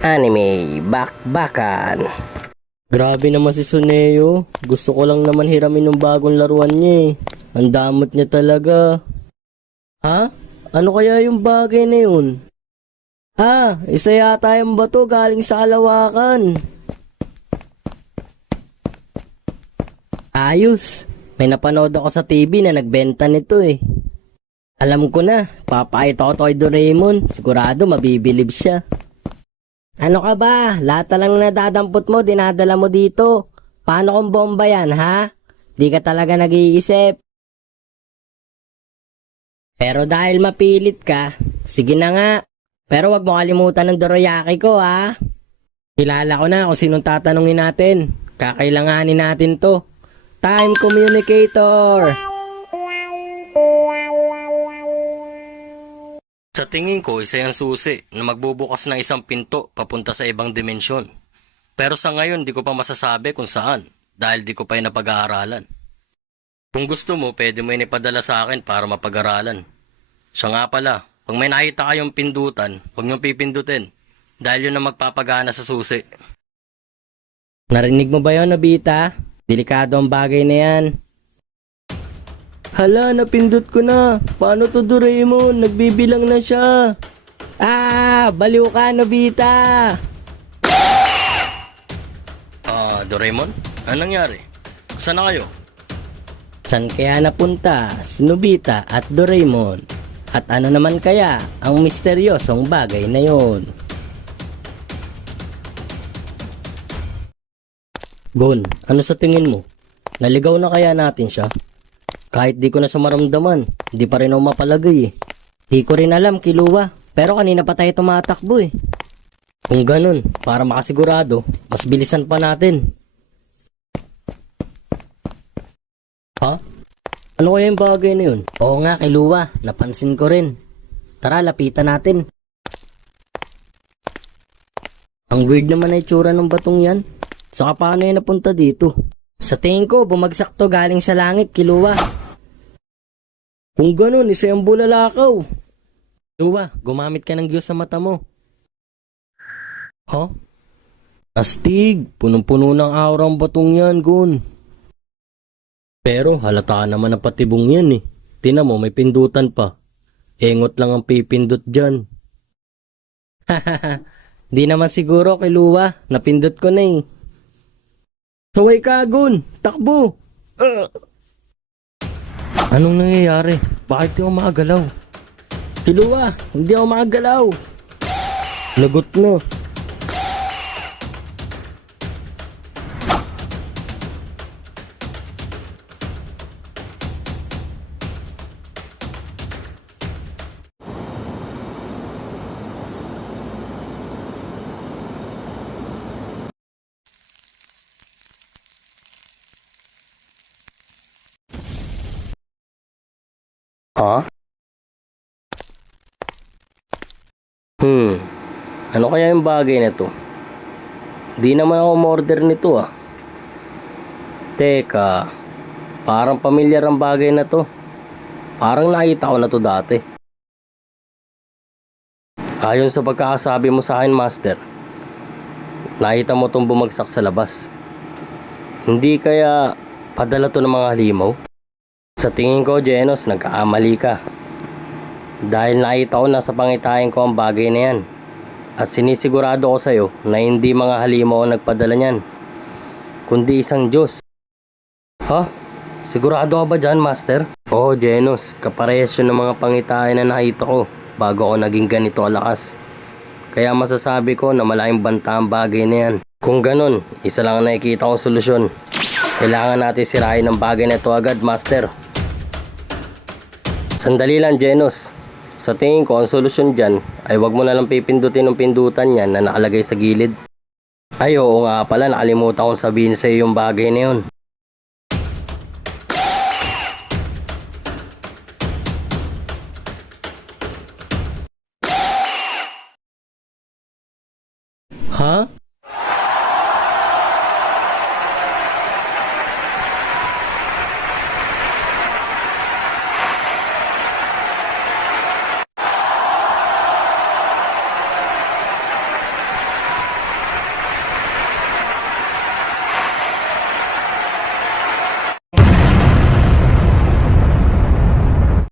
Anime Bakbakan. Grabe naman si Suneo. Gusto ko lang naman hiramin ng bagong laruan niya eh. Ang damot niya talaga. Ha? Ano kaya yung bagay na yun? Isa yata yung bato galing sa kalawakan. Ayos. May napanood ako sa TV na nagbenta nito eh. Alam ko na, papakita ko to kay Doraemon. Sigurado mabibilib siya. Ano ka ba? Lahat na lang nadadampot mo, dinadala mo dito. Paano kung bomba yan, ha? Di ka talaga nag-iisip. Pero dahil mapilit ka, sige na nga. Pero wag mo kalimutan ng Doroyaki ko, ha? Kilala ko na kung sinong tatanungin natin. Kakailanganin natin to. Time Communicator! Sa tingin ko, isa yung susi na magbubukas ng isang pinto papunta sa ibang dimensyon. Pero sa ngayon, di ko pa masasabi kung saan dahil di ko pa yung napag-aaralan. Kung gusto mo, pwede mo yung ipadala sa akin para mapag-aralan. Siya nga pala, pag may nakita kayong pindutan, huwag niyong pipindutin dahil yun ang magpapagana sa susi. Narinig mo ba yun, Nobita? Delikado ang bagay na yan. Hala, napindot ko na. Paano to, Doraemon? Nagbibilang na siya. Baliw ka, Nobita. Doraemon? Anong nangyari? Saan na kayo? Saan kaya napunta si Nobita at Doraemon? At ano naman kaya ang misteryosong bagay na yon? Gon, ano sa tingin mo? Naligaw na kaya natin siya? Kahit di ko na siya maramdaman, di pa rin ako mapalagay eh. Di ko rin alam, Kiluwa, pero kanina pa tayo tumatakbo eh. Kung ganun, para makasigurado, mas bilisan pa natin. Ha? Ano kaya yung bagay na yun? Oo nga, Kiluwa, napansin ko rin. Tara, lapitan natin. Ang weird naman na itsura ng batong yan. Saka paano yan napunta dito? Sa tingin ko, bumagsak to galing sa langit, Kiluwa. Kung ganun, isa yung bulalakaw. Kiluwa, gumamit ka ng Diyos sa mata mo. Astig, punong-puno ng aura ang batong yan, Gon. Pero halata naman ang patibong yan eh. Tingnan mo, may pindutan pa. Engot lang ang pipindot dyan. Di naman siguro, Kiluwa. Napindot ko na eh. Saway ka, Gon! Takbo! Anong nangyayari? Bakit di ako makagalaw? Kiluwa, hindi ako makagalaw. Lagot na. Ha? Ano kaya yung bagay na to? Di naman ako umorder nito ah. Teka, parang pamilyar ang bagay na to. Parang nakita ko na to dati. Ayon sa pagkakasabi mo sa akin, Master, nakita mo tong bumagsak sa labas. Hindi kaya padala to ng mga halimaw? Sa tingin ko, Genos, nagkakamali ka. Dahil nakita ko na sa pangitain ko ang bagay na yan. At sinisigurado ko sa'yo na hindi mga halimaw ang nagpadala niyan, kundi isang Diyos. Ha? Sigurado ka ba dyan, Master? Oo, Genos. Kaparehas yun ng mga pangitain na nakita ko bago ako naging ganito kalakas. Kaya masasabi ko na malaking banta ang bagay na yan. Kung ganun, isa lang ang nakikita kong solusyon. Kailangan natin sirain ang bagay na ito agad, Master. Sandali lang, Genos. Sa tingin ko, ang solusyon dyan ay wag mo na lang pipindutin ng pindutan yan na nakalagay sa gilid. Ay, oo nga pala, nakalimutan kong sabihin sa iyo yung bagay na yun. Ha?